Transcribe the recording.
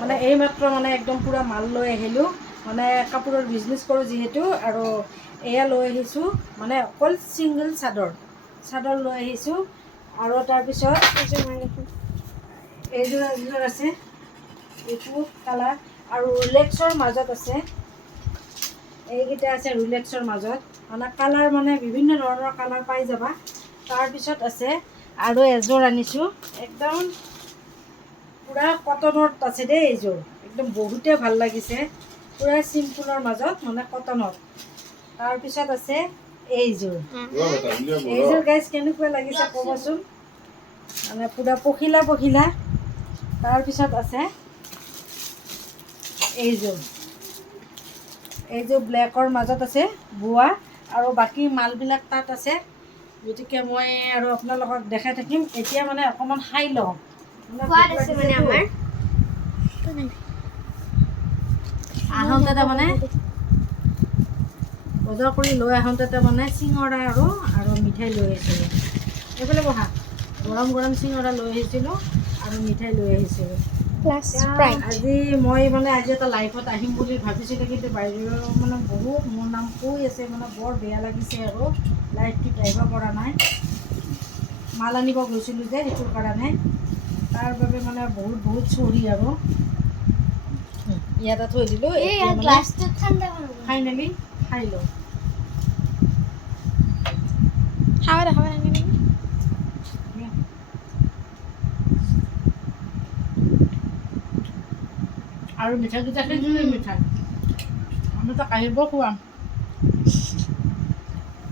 মানে এইমাত্ৰ মানে একদম পূৰা মাল লৈ আহিলোঁ, মানে কাপোৰৰ বিজনেছ কৰোঁ যিহেতু, আৰু এয়া লৈ আহিছোঁ মানে অকল ছিংগল চাদৰ লৈ আহিছোঁ। আৰু তাৰপিছত এইযোৰ আছে, এইটো কালাৰ, আৰু ৰিলেক্সৰ মাজত আছে, এইকেইটা আছে ৰিলেক্সৰ মাজত, মানে কালাৰ মানে বিভিন্ন ধৰণৰ কালাৰ পাই যাবা। তাৰপিছত আছে আৰু এযোৰ আনিছোঁ, একদম পূৰা কটনত আছে দেই, এইযোৰ একদম বহুতেই ভাল লাগিছে, পূৰা চিম্পুলৰ মাজত মানে কটনত। তাৰপিছত আছে এইযোৰ গাইজ কেনেকুৱা লাগিছে ক'বচোন, মানে পূৰা পখিলা। তাৰপিছত আছে এইযোৰ ব্লেকৰ মাজত আছে বোৱা, আৰু বাকী মালবিলাক তাত আছে। গতিকে মই আৰু আপোনালোকক দেখাই থাকিম। এতিয়া মানে অকণমান খাই লওঁ, আহোঁতে তাৰমানে বজাৰ কৰি লৈ আহোঁতে তাৰমানে চিঙৰা আৰু মিঠাই লৈ আহিছিলোঁ। এইফালে বহা, গৰম চিঙৰা লৈ আহিছিলোঁ আৰু মিঠাই লৈ আহিছিলোঁ। আজি মই মানে আজি এটা লাইফত আহিম বুলি ভাবিছিলোঁ, কিন্তু বাইদেউ মানে বহুত মোৰ নাম কৈ আছে, মানে বৰ বেয়া লাগিছে আৰু লাইফটোত আহিব পৰা নাই। মাল আনিব গৈছিলোঁ যে, সেইটোৰ কাৰণে, তাৰ বাবে মানে বহুত চৰি আৰু ইয়াতে থৈ দিলোঁ। ফাইনেলি খাই লওঁ। আৰু মিঠাইকেইটা সেইটোৱে মিঠাই, আমি তাক আহিব খুৱাম।